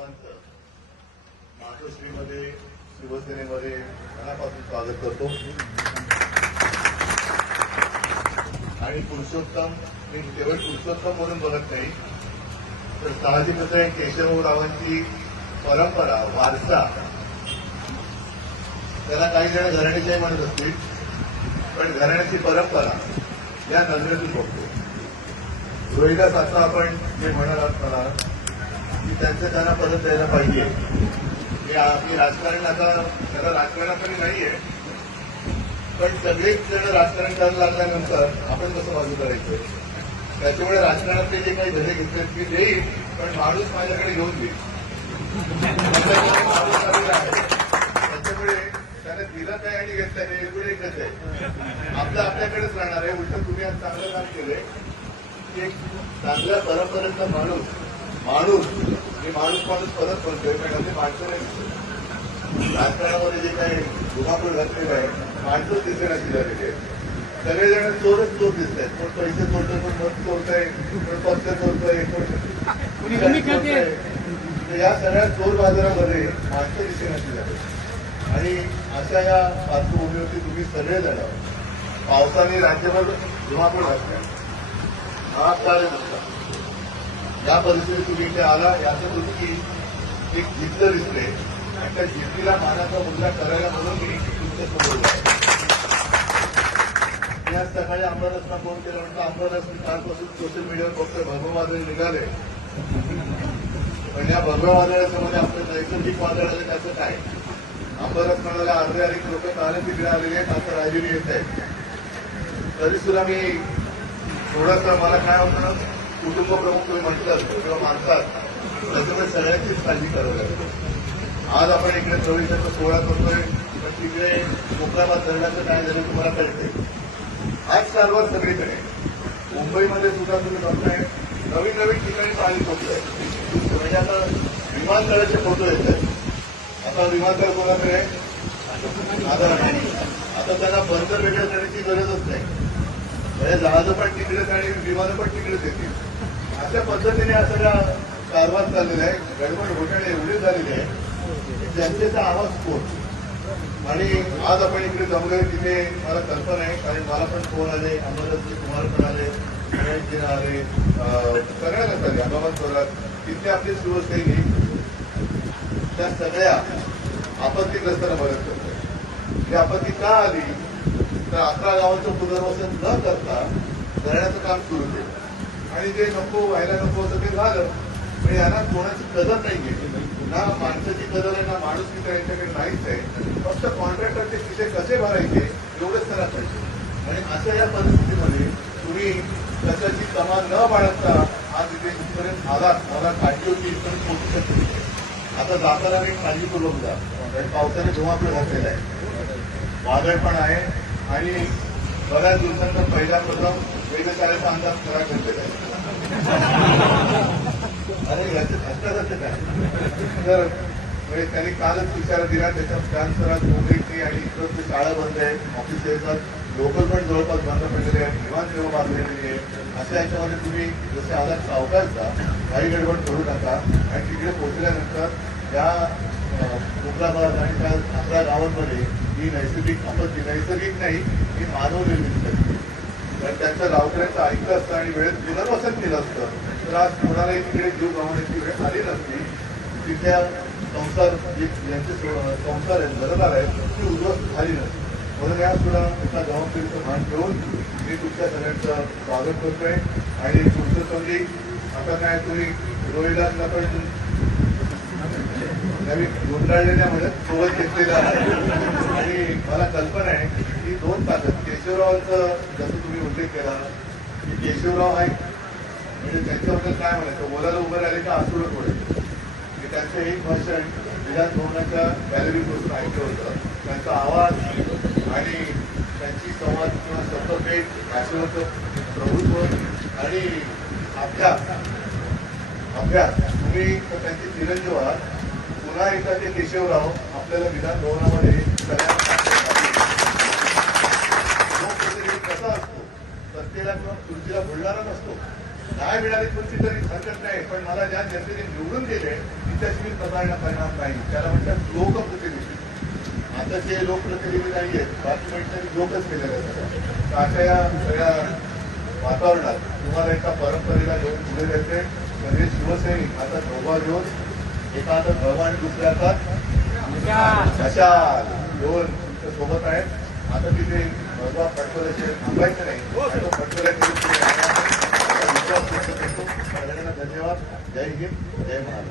सर्वांचं मातोश्रीमध्ये शिवसेनेमध्ये मनापासून स्वागत करतो. आणि पुरुषोत्तम मी केवळ पुरुषोत्तम म्हणून बघत नाही तर साहजिकच आहे केशवरावांची परंपरा वारसा. त्याला काही जण घराण्याचे म्हणत असतील पण घराण्याची परंपरा या नजरेतून बघतो. रोहिदास आता आपण जे म्हणत आहात की त्यांचं त्यांना परत द्यायला पाहिजे. हे आम्ही राजकारण आता त्याला राजकारणाकडे नाहीये. पण सगळेच जण राजकारण करायला लागल्यानंतर आपण कसं बाजू करायचं? त्याच्यामुळे राजकारणातले जे काही धडे घेतले ते देईल पण माणूस माझ्याकडे घेऊन देईल. माणूस आहे. त्याच्यामुळे त्याने दिलं काय आणि घेतलं नाही एवढं एकच आहे. आपलं आपल्याकडेच राहणार आहे. उलट तुम्ही आज चांगलं काम केलंय. की एक चांगल्या परंपरेचा माणूस माणूस मी माणूस माणूस परत म्हणतोय पण आम्ही माणसं नाही. राजकारणामध्ये जे काही धुमाकूळ घातलेलं आहे माणसं दिसण्याची झालेली आहे सगळेजण चोरच चोर दिसत आहेत. कोण पैसे चोरतोय कोण मत चोरतोय कोण पक्ष चोरतोय कोण चोरतोय. या सगळ्या चोर बाजारामध्ये माणसं दिसण्याची झाली आणि अशा या पार्श्वभूमीवरती तुम्ही सगळेजण पावसाने राज्यभर धुमाकूळ घातल्या महाकार्य नसतात या परिस्थितीत तुम्ही इथे आला याचं तुम्ही की एक जिद्द दिसते आणि त्या जिद्दीला मानाचा मुद्दा करायला म्हणून मी तुमच्यासमोर मी आज सकाळी अंबरसला फोन केला म्हणतो अंबरस कालपासून सोशल मीडियावर फक्त भगव वादळ निघाले. पण या भगव आपलं नैसर्गिक वादळ आलं त्याचं काय? अंबरस म्हणाला अर्धे अधिक लोक कालच तिकडे आलेले आहेत आता राहिलेली येत आहेत. तरी सुद्धा मी थोडंसं मला काय होतं कुटुंब प्रमुख तुम्ही म्हटलं किंवा माणसात त्याच्यामुळे सगळ्यांचीच काळजी करावी लागते. आज आपण इकडे चोवीसाचा सोहळा करतोय पण तिकडे कोकणाबाद धरणाचं काय झालं तुम्हाला कळते आज सर्वात सगळीकडे. मुंबईमध्ये सुद्धा तुम्ही बघताय नवीन नवीन ठिकाणी पाणी पोहोचलंय म्हणजे आता विमानतळाचे फोटो येत आहेत. आता विमानतळ कोणाकडे आहे? आता आता त्यांना बंदर वेगळं करण्याची गरजच नाही. म्हणजे जहाजं पण तिकडेच आणि विमानं पण तिकडेच येतील. अशा पद्धतीने हा सगळा कारभार चाललेला आहे. गडबड घोटाळे एवढे झालेले आहे की जनतेचा आवाज कोण? आणि आज आपण इकडे जमलोय तिथे मला कल्पना आहे कारण मला पण फोन आले अमरजी कुमार पण आले गणेशजी आले अं, आले हनुमान थोरात तिथे आपली सुरुवात त्या सगळ्या आपत्तीग्रस्तांना मदत करतोय ही म्हणजे आपत्ती का आली? तर अकरा गावांचं पुनर्वसन न करता करण्याचं काम सुरू केलं. आणि जे नको व्हायला नको होतं ते झालं. पण यांना कोणाची कदर नाहीये. ना माणसाची कदर आहे ना माणूस मित्र यांच्याकडे नाहीच आहे. फक्त कॉन्ट्रॅक्टरचे तिथे कसे भरायचे एवढंच त्याला पाहिजे. आणि अशा या परिस्थितीमध्ये तुम्ही कशाची कमाल न बाळगता आज इथे इथपर्यंत आलात. मला काळजी होती इथपर्यंत पोहोचू शकते आता जाताना मी काळजीपूर्वक जा. पावसाने धुमाकूळ घातलेला आहे. वादळ पण आहे. आणि बऱ्याच दिवसांचा पहिला प्रथम वेधशाळेचा अंदाज खरा घेतलेला आहे अरे तर म्हणजे त्यांनी कालच विचार दिला त्याच्यात ट्रान्सफरात मुंबईची आणि इकडं ते शाळा बंद आहे ऑफिस येतात लोकल पण जवळपास बंद पडलेले आहेत विमान सेवा बांधलेली आहे अशा याच्यामध्ये तुम्ही जसे आलात सावकारचा काही गडबड करू नका. आणि तिकडे पोहोचल्यानंतर या उग्राबाद आणि त्या अकरा गावांमध्ये ही नैसर्गिक आपत्ती नैसर्गिक नाही ही मानव निर्मित कारण त्यांच्या गावकऱ्यांचं ऐकलं असतं आणि वेळेत पुनर्वसन केलं असतं. तर आज कोणालाही तिकडे जीव गमावण्याची वेळ आली नसती. तिथल्या संसार जे ज्यांचे संसार आहेत घरदार आहेत ती उद्ध्वस्त झाली नसती. म्हणून या सुद्धा एका जबाबदारीचं भान ठेवून मी तुमच्या सगळ्यांचं स्वागत करतोय. आणि पुढचं संधी आता काय तुम्ही रोहिदासला पण नवीन गुंडाळलेल्या म्हणत सोबत घेतलेला आहे. आणि मला कल्पना आहे की दोन तास केशवरावांचं जसं तुम्ही उल्लेख केला की केशवराव आहे म्हणजे त्यांच्याबद्दल काय म्हणायचं? बोलायला उभं राहिले का आसुर पडेल की त्यांचं एक भाषण विधान भवनाच्या गॅलरीपासून ऐकलं होतं. त्यांचा आवाज आणि त्यांची संवाद किंवा शब्दपेठ भाषणाचं प्रभुत्व आणि अभ्यास अभ्यास. तुम्ही तर त्यांचे चिरंजीव आहात पुन्हा एकदा ते केशवराव आपल्याला विधान भवनामध्ये लोकप्रतिनिधी कसा असतो? सत्तेला किंवा खुर्चीला बोलणारा नसतो. नाही मिळाली खुर्ची तरी हरकत नाही पण मला ज्या जनतेने निवडून दिले तिच्याशी मी प्रधान परिणाम नाही. त्याला म्हणतात लोकप्रतिनिधी. आता जे लोकप्रतिनिधी नाही आहेत बाकी मंडळी लोकच केलेले आहेत. तर अशा या सगळ्या वातावरणात तुम्हाला एका परंपरेला घेऊन पुढे जायचे म्हणजे शिवसैनिक आता धोबा घेऊन एका हातात धोबा आणि दुसऱ्या हातात मशाल दोन तुमच्यासोबत आहेत. आता तिथे नवजा पटोल्याशिवाय थांबायचं नाही तो पटोल्या विश्वास व्यक्त धन्यवाद. जय हिंद जय महाराज